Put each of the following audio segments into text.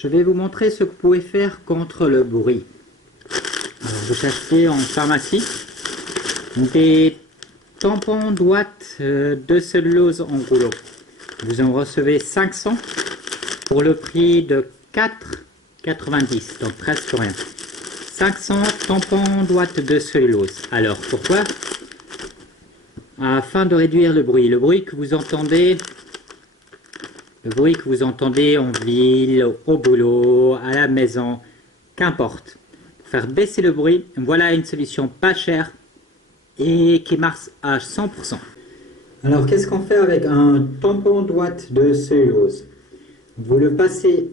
Je vais vous montrer ce que vous pouvez faire contre le bruit. Alors, vous achetez en pharmacie des tampons d'ouate de cellulose en rouleau. Vous en recevez 500 pour le prix de 4,90 €, donc presque rien. 500 tampons d'ouate de cellulose. Alors pourquoi? Afin de réduire le bruit que vous entendez. Le bruit que vous entendez en ville, au boulot, à la maison, qu'importe. Pour faire baisser le bruit, voilà une solution pas chère et qui marche à 100%. Alors qu'est-ce qu'on fait avec un tampon d'ouate de cellulose? Vous le passez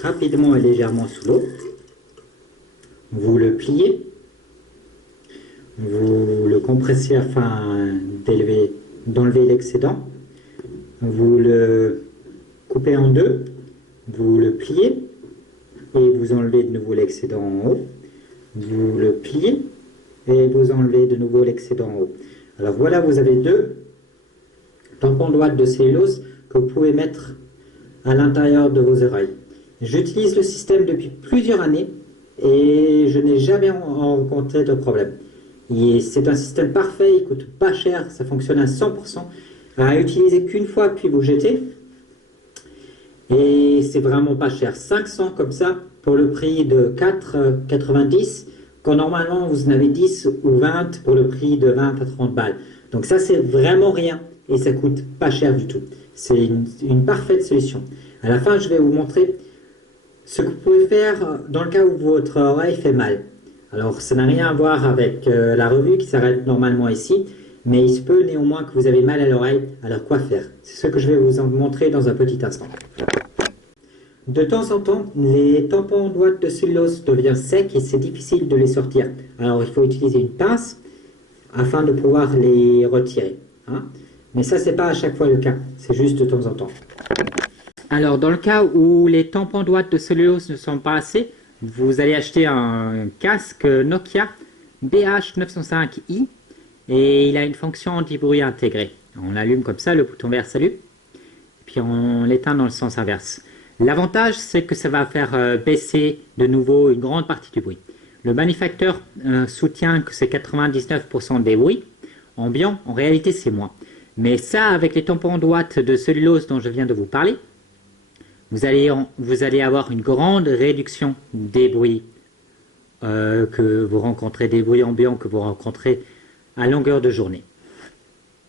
rapidement et légèrement sous l'eau. Vous le pliez. Vous le compressez afin d'enlever l'excédent. Vous le coupez en deux, vous le pliez et vous enlevez de nouveau l'excédent en haut. Vous le pliez et vous enlevez de nouveau l'excédent en haut. Alors voilà, vous avez deux tampons d'ouate de cellulose que vous pouvez mettre à l'intérieur de vos oreilles. J'utilise le système depuis plusieurs années et je n'ai jamais rencontré de problème. C'est un système parfait, il coûte pas cher, ça fonctionne à 100%. À utiliser qu'une fois puis vous jetez. Et c'est vraiment pas cher. 500 comme ça pour le prix de 4,90 €, quand normalement vous en avez 10 ou 20 pour le prix de 20 à 30 balles. Donc ça c'est vraiment rien et ça coûte pas cher du tout. C'est une parfaite solution. À la fin je vais vous montrer ce que vous pouvez faire dans le cas où votre oreille fait mal. Alors ça n'a rien à voir avec la revue qui s'arrête normalement ici, mais il se peut néanmoins que vous avez mal à l'oreille, alors quoi faire? C'est ce que je vais vous en montrer dans un petit instant. De temps en temps, les tampons d'ouate de cellulose deviennent secs et c'est difficile de les sortir. Alors il faut utiliser une pince afin de pouvoir les retirer. Mais ça, c'est pas à chaque fois le cas, c'est juste de temps en temps. Alors dans le cas où les tampons d'ouate de cellulose ne sont pas assez, vous allez acheter un casque Nokia BH905i et il a une fonction anti-bruit intégrée. On l'allume comme ça, le bouton vert s'allume, puis on l'éteint dans le sens inverse. L'avantage, c'est que ça va faire baisser de nouveau une grande partie du bruit. Le manufacteur soutient que c'est 99% des bruits ambiants, en réalité c'est moins. Mais ça, avec les tampons d'ouate de cellulose dont je viens de vous parler, vous allez avoir une grande réduction des bruits que vous rencontrez, des bruits ambiants que vous rencontrez à longueur de journée.